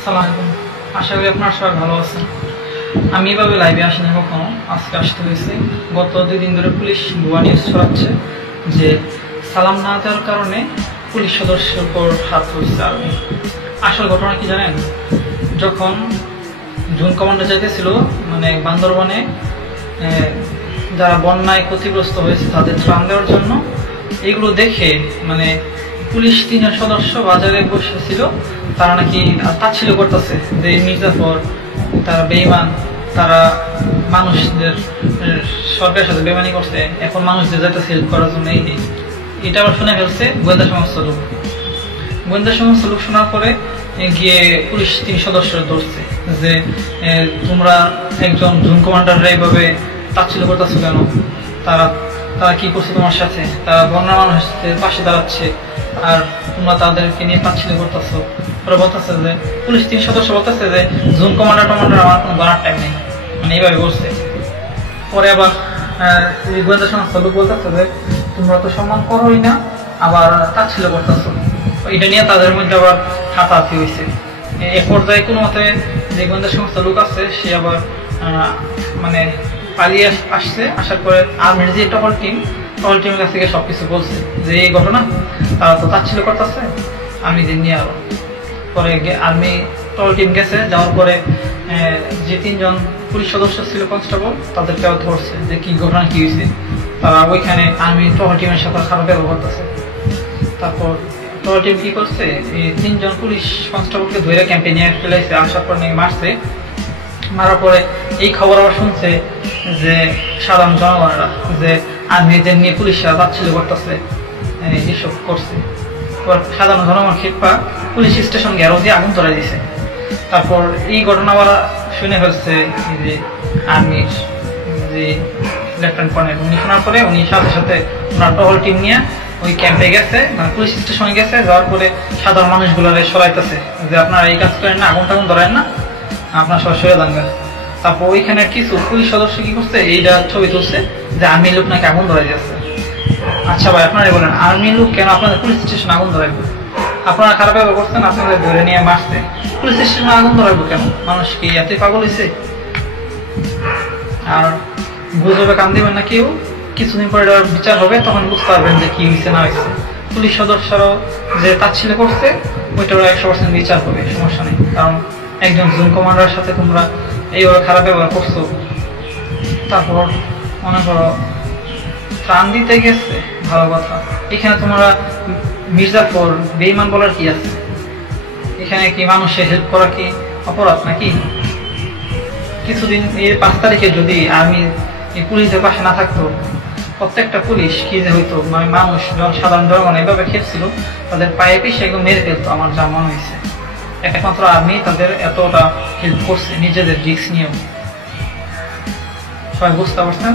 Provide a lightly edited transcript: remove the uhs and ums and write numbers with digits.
আসসালামু আলাইকুম। আশা করি আপনারা সবাই ভালো আছেন। আমি এভাবে লাইভে আসিনি কখনো, আজকে আসতে হয়েছে। গত 2 দিন ধরে পুলিশ ভুয়া নিউজ ছড়াচ্ছে যে সালাম না দেওয়ার কারণে পুলিশ সদস্যের উপর হাত তুলছে আর্মি। আসল ঘটনা কি জানেন? যখন জুন কমান্ডার যাইতেছিল বান্দরবনে যারা বন্যায় ক্ষতিগ্রস্ত হয়েছে তাদের ত্রাণ দেওয়ার জন্য, এগুলো দেখে পুলিশ 3 জন সদস্য বাজারে বসেছিল, তারা নাকি তাচ্ছিল্য করতেছে যে মির্জাফর তারা বেঈমান, তারা মানুষদের সরকারের সাথে বেমানি করছে, এখন মানুষদের যাতে হেল্প করার জন্য এটা আবার শুনে ফেলছে গোয়েন্দা সংস্থার লোক। গোয়েন্দা সংস্থার লোক শোনার পরে গিয়ে পুলিশ 3 সদস্য ধরছে যে তোমরা একজন জুন কমান্ডাররা এইভাবে তাচ্ছিল্য করতেছো কেন? তারা তারা কি করছে তোমার সাথে? তারা বন্যা মানুষের পাশে দাঁড়াচ্ছে আর তোমরা তাদেরকে নিয়ে তাচ্ছিল্য করতেছো। ওরা বলতেছে যে পুলিশ 3 সদস্য বলতেছে যে জুন কমান্ডার আমার কোনো গণার টাইম নেই, এইভাবে বলছে। পরে আবার গোয়েন্দা সংস্থা লোক বলতেছে যে তোমরা তো সম্মান করোই না, আবার তাচ্ছিল্য করতেছো। এটা নিয়ে তাদের মধ্যে আবার হাতাহাতি হয়েছে। এ পর্যায়ে কোনো মতে যে গোয়েন্দা সংস্থা লোক আছে সে আবার পালিয়ে আসছে। আসার পরে আর্মির যে টহল টিমের কাছ থেকে সবকিছু বলছে যে এই ঘটনা, তারা তো তাচ্ছিল্য করতেছে, আমি যে নিয়ে আরো। পরে আর্মি টহল টিম গেছে, যাওয়ার পরে যে 3 জন পুলিশ সদস্য ছিল কনস্টেবল, তাদেরকে ধরছে যে কি ঘটনা কি হয়েছে। তারা ওইখানে আর্মি টহল টিমের সাথে খারাপ ব্যবহার করতেছে। তারপর টহল টিম কি করছে, এই 3 জন পুলিশ কনস্টেবলকে ধরে ক্যাম্পে নিয়ে ফেলাইছে। আসার পর নাকি মারছে। মারার পরে এই খবর আবার শুনছে যে সাধারণ জনগণেরা যে আর্মিদের নিয়ে পুলিশরা তাচ্ছিল্য করতেছে, এসব করছে। সাধারণ জনগণ ক্ষিপ্পা পুলিশ স্টেশন ঘেরাও দিয়ে আগুন ধরাই দিছে। তারপর এই ঘটনা আবার শুনে ফেলছে যে আর্মির যে লেফটেন্যান্ট কর্নেল, উনি শোনার পরে উনি সাথে সাথে ওনার টহল টিম নিয়ে ওই ক্যাম্পে গেছে, পুলিশ স্টেশনে গেছে। যাওয়ার পরে সাধারণ মানুষগুলোরে সরাইতেছে যে আপনারা এই কাজ করেন না, আগুন টাগুন ধরেন না, আপনার সব সরে দাঙ্গা। তারপর ওইখানে কিছু পুলিশ সদস্য কি করছে, এইটা ছবি তুলছে যে আর্মি লোক নাকি আগুন ধরাই যাচ্ছে। আচ্ছা ভাই, আপনারাই বলেন আর্মি লোক কেন আপনাদের পুলিশ স্টেশনে আগুন ধরাইবো? আপনারা খারাপ ব্যবহার করছেন, আপনাদের ধরে নিয়ে মারছে, পুলিশ স্টেশনে আগুন ধরাইবো কেন? মানুষ কি এতই পাগল হয়েছে? আর গুজবে কান দিবেন না কেউ, কিছুদিন পরে বিচার হবে, তখন বুঝতে পারবেন যে কি হয়েছে না হয়েছে। পুলিশ সদস্যরাও যে তাচ্ছিল্য করছে ওইটারও 100% বিচার হবে, সমস্যা নেই। কারণ একজন জুন কমান্ডারের সাথে তোমরা এইভাবে খারাপ ব্যবহার করছো। তারপর মনে করো ত্রাণ দিতে গেছে, ভালো কথা, এখানে তোমরা মির্জাফর বেঈমান বলার কি আছে? এখানে কি মানুষের হেল্প করা কি অপরাধ নাকি? কিছুদিন এই 5 তারিখে যদি আর্মি এই পুলিশের পাশে না থাকতো, প্রত্যেকটা পুলিশ কি যে হইতো, মানুষ সাধারণ জনগণ এভাবে খেলছিল, তাদের পায়ে পিছিয়ে একদম মেরে ফেলতো। আমার যা মনে হয়েছে একমাত্র আর্মি তাদের এতটা হেল্প করছে, নিজেদের রিস্ক নিয়েও। সবাই বুঝতে পারছেন?